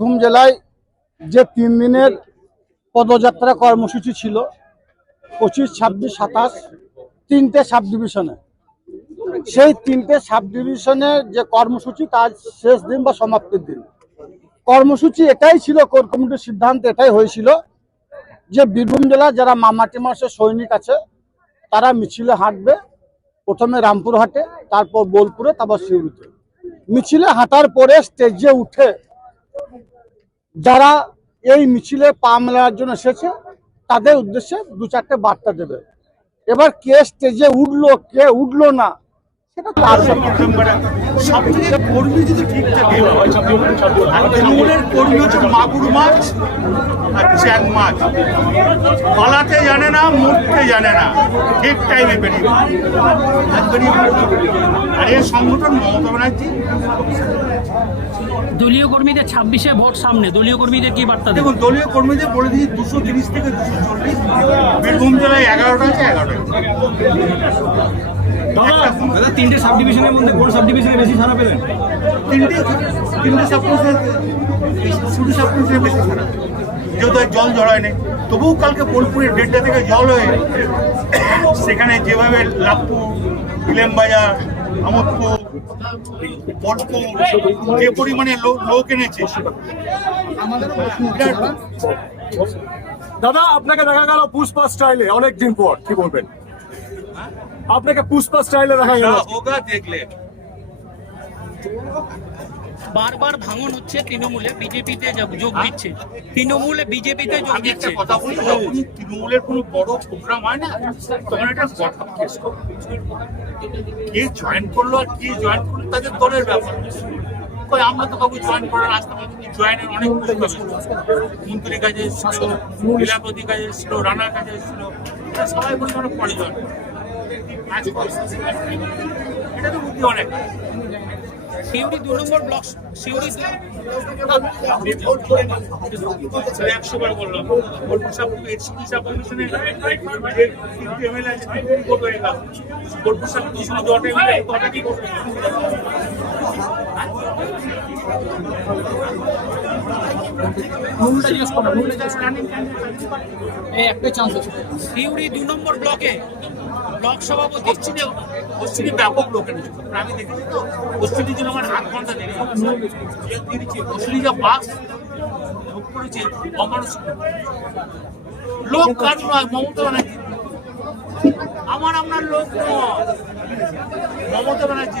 বীরভূম জেলায় যে তিন দিনের পদযাত্রা কর্মসূচি ছিল, পঁচিশ, ছাব্বিশ, সাতাশ, তিনটে সাব ডিভিশনে সেই তিনটে সাব ডিভিশনের যে কর্মসূচি, তার শেষ দিন বা সমাপ্তির দিন। কর্মসূচি এটাই ছিল, কোর কমিটির সিদ্ধান্ত এটাই হয়েছিল যে বীরভূম জেলার যারা মামাটি মাসের সৈনিক আছে, তারা মিছিলে হাঁটবে, প্রথমে রামপুরহাটে, তারপর বোলপুরে, তারপর সিউড়িতে। মিছিলে হাঁটার পরে স্টেজে উঠে যারা এই মিছিলে পা মেলার জন্য এসেছে, তাদের উদ্দেশ্যে দু চারটে বার্তা দেবে। এবার কে স্টেজে উঠল, কে উঠল না সেটা তার ব্যাপার। কর্মী যদি ঠিক থাকে তৃণমূলের কর্মী হচ্ছে মাগুর মাছ আর চ্যাং মাছ। পালাতে জানে না মরতে জানে না। ঠিক টাইমে বেরিয়ে বেরিয়ে আর এই সংগঠন মমতা ব্যানার্জি। দলীয় কর্মীদের ছাব্বিশে ভোট সামনে। দলীয় কর্মীদের কি বার্তা দেখুন দলীয় কর্মীদের বলে দিয়েছি দুশো তিরিশ থেকে দুশো চল্লিশ। বীরভূম জেলায় এগারোটা আছে এগারোটা দাদা তিনটে সাব ডিভিশনের মধ্যে কোন সাব ডিভিশনে বেশি সারা পেলেন? তিনটে তিনটে সাপ্লিসে শুধু সাপ্লিসে বেশি খারাপ যেহেতু জল জড়ায় নেই তবুও কালকে বোলপুরের দেড়টা থেকে জল হয়ে সেখানে যেভাবে লাভপুর ইলেমবাজার আমোদপুর বলপুর যে পরিমাণে লো- লোক এনেছে। দাদা আপনাকে দেখা গেল পুষ্পা স্টাইলে অনেকদিন পর কি বলবেন? আপনাকে পুষ্পা স্টাইলে দেখা গেল হোগা দেখলে বারবার ভাঙন হচ্ছে তৃণমূলে বিজেপিতে যোগ দিচ্ছে। তৃণমূলে বিজেপিতে যোগ দিচ্ছে। কথা বলি যখনই তৃণমূলের কোনো বড় প্রোগ্রাম হয় না তখন এটা গঠন কেস কে জয়েন করল আর কে জয়েন করল তাদের দলের ব্যাপার। কই আমরা তো কাউকে জয়েন করার রাস্তা পাইনি জয়েনের অনেক। মন্ত্রীর কাছে এসেছিল লীলাপতি কাছে এসেছিল রানার কাছে এসেছিল সবাই বলছে আমরা পরে জয়েন। এটা তো বুদ্ধি অনেক। সিউড়ি দু নম্বর ব্লক সিউড়ি একশো বার বললাম। বোলপুর সাব এক্সিকিউটিভ সাব কমিশনের যে তিনটে এমএলএ আছে তিনটে ভোট বোলপুর সাব কমিশনে দশটা এমএলএ কটা কি করবে? সিউড়ি দু নম্বর ব্লকে ব্লক সভাপতি পশ্চিমে পশ্চিমে ব্যাপক লোক এনেছে আমি দেখেছি তো, পশ্চিমে জন্য আমার হাত ঘণ্টা দেরি পশ্চিমে যা বাস ভোগ করেছে, অমানুষ। লোক কার নয়, মমতা ব্যানার্জি। আমার আপনার লোক নয়। মমতা ব্যানার্জি